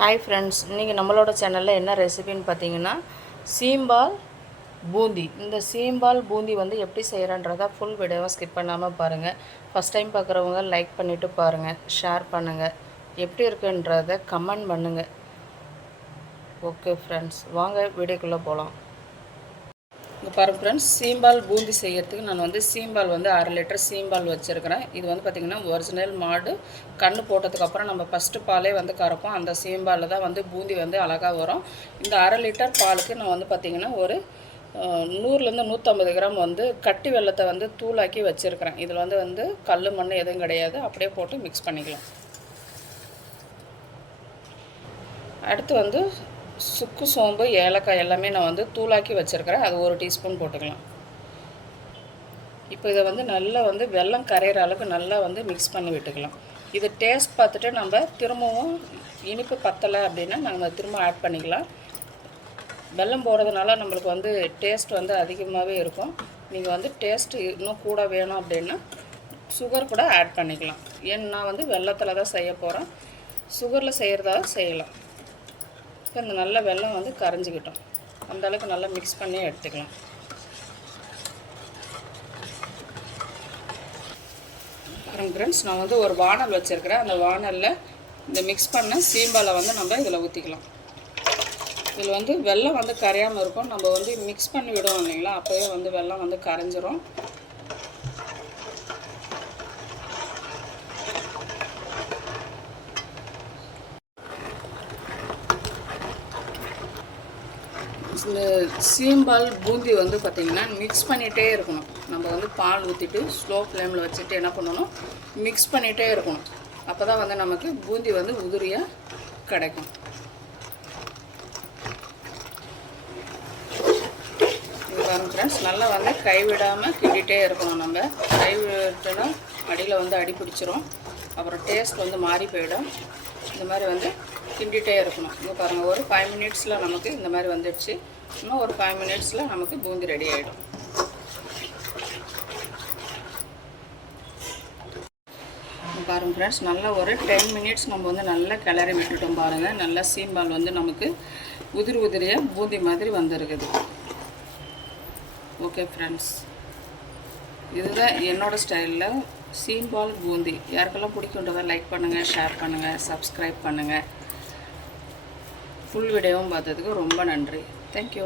Hi friends, இன்றைக்கி நம்மளோட சேனலில் என்ன ரெசிபின்னு பார்த்தீங்கன்னா சீம்பால் பூந்தி. இந்த சீம்பால் பூந்தி வந்து எப்படி செய்கிறன்றதை ஃபுல் வீடியோவை ஸ்கிப் பண்ணாமல் பாருங்கள். ஃபஸ்ட் டைம் பார்க்குறவங்க லைக் பண்ணிவிட்டு பாருங்கள், ஷேர் பண்ணுங்கள், எப்படி இருக்குன்றதை கமெண்ட் பண்ணுங்கள். ஓகே ஃப்ரெண்ட்ஸ், வாங்க வீடியோக்குள்ளே போகலாம். இங்கே பாருங்கள் ஃப்ரெண்ட்ஸ், சீம்பால் பூந்தி செய்கிறதுக்கு நான் வந்து சீம்பால் வந்து 1/2 லிட்டர் சீம்பால் வச்சுருக்கிறேன். இது வந்து பார்த்திங்கன்னா ஒரிஜினல் மாடு கன்று போட்டதுக்கப்புறம் நம்ம ஃபஸ்ட்டு பாலே வந்து கறப்போம். அந்த சீம்பாலில் தான் வந்து பூந்தி வந்து அழகாக வரும். இந்த 1/2 லிட்டர் பாலுக்கு நான் வந்து பார்த்திங்கன்னா ஒரு 100லேருந்து 150 கிராம் வந்து கட்டி வெல்லத்தை வந்து தூளாக்கி வச்சுருக்கிறேன். இதில் வந்து கல் மண் எதுவும் கிடையாது, அப்படியே போட்டு மிக்ஸ் பண்ணிக்கலாம். அடுத்து வந்து சுக்கு, சோம்பு, ஏலக்காய் எல்லாமே நான் வந்து தூளாக்கி வச்சுருக்கிறேன். அது 1 டீஸ்பூன் போட்டுக்கலாம். இப்போ இதை வந்து நல்லா வந்து வெல்லம் கரையிற அளவுக்கு நல்லா வந்து மிக்ஸ் பண்ணி விட்டுக்கலாம். இது டேஸ்ட் பார்த்துட்டு நம்ம திரும்பவும் இனிப்பு பத்தலை அப்படின்னா நம்ம திரும்ப ஆட் பண்ணிக்கலாம். வெல்லம் போடுறதுனால நம்மளுக்கு வந்து டேஸ்ட் வந்து அதிகமாகவே இருக்கும். நீங்கள் வந்து டேஸ்ட்டு இன்னும் கூட வேணும் அப்படின்னா சுகர் கூட ஆட் பண்ணிக்கலாம். ஏன்னா நான் வந்து வெல்லத்தில் தான் செய்ய போகிறேன். சுகரில் செய்கிறதா செய்யலாம். இப்போ இந்த நல்ல வெல்லம் வந்து கரைஞ்சிக்கிட்டோம். அந்தளவுக்கு நல்லா மிக்ஸ் பண்ணி எடுத்துக்கலாம். பாருங்க ஃப்ரெண்ட்ஸ், நான் வந்து ஒரு வானல் வச்சுருக்கிறேன். அந்த வானலில் இந்த மிக்ஸ் பண்ண சீம்பாலை வந்து நம்ம இதில் ஊற்றிக்கலாம். இதில் வந்து வெல்லம் வந்து கரையாமல் இருக்கும். நம்ம வந்து மிக்ஸ் பண்ணி விடுவோம் இல்லைங்களா, அப்போவே வந்து வெல்லம் வந்து கரைஞ்சிரும். இந்த சீம்பால் பூந்தி வந்து பார்த்திங்கன்னா மிக்ஸ் பண்ணிகிட்டே இருக்கணும். நம்ம வந்து பால் ஊற்றிட்டு ஸ்லோ ஃப்ளேமில் வச்சுட்டு என்ன பண்ணணும், மிக்ஸ் பண்ணிகிட்டே இருக்கணும். அப்போ தான் வந்து நமக்கு பூந்தி வந்து உதிரியாக கிடைக்கும். இது பாருங்க ஃப்ரெண்ட்ஸ், நல்லா வந்து கைவிடாமல் கிண்டிகிட்டே இருக்கணும். நம்ம கைவிட்டோன்னா அடியில் வந்து அடி பிடிச்சிரும், அப்புறம் டேஸ்ட் வந்து மாறி போயிடும். இந்த மாதிரி வந்து கிண்டிகிட்டே இருக்கணும். இங்கே பாருங்கள், ஒரு 5 மினிட்ஸில் நமக்கு இந்த மாதிரி வந்துடுச்சு. இன்னும் ஒரு 5 மினிட்ஸில் நமக்கு பூந்தி ரெடி ஆகிடும். பாருங்கள் ஃப்ரெண்ட்ஸ், நல்லா ஒரு 10 மினிட்ஸ் நம்ம வந்து நல்லா கிளறி விட்டுட்டோம். பாருங்கள், நல்லா சீம்பால் வந்து நமக்கு உதிரியாக பூந்தி மாதிரி வந்துருக்குது. ஓகே ஃப்ரெண்ட்ஸ், இதுதான் என்னோடய ஸ்டைலில் சீம்பால் பூந்தி. யாருக்கெல்லாம் பிடிக்குன்றதை லைக் பண்ணுங்கள், ஷேர் பண்ணுங்கள், சப்ஸ்கிரைப் பண்ணுங்கள். ஃபுல் வீடியோவும் பார்த்ததுக்கு ரொம்ப நன்றி. தேங்க்யூ.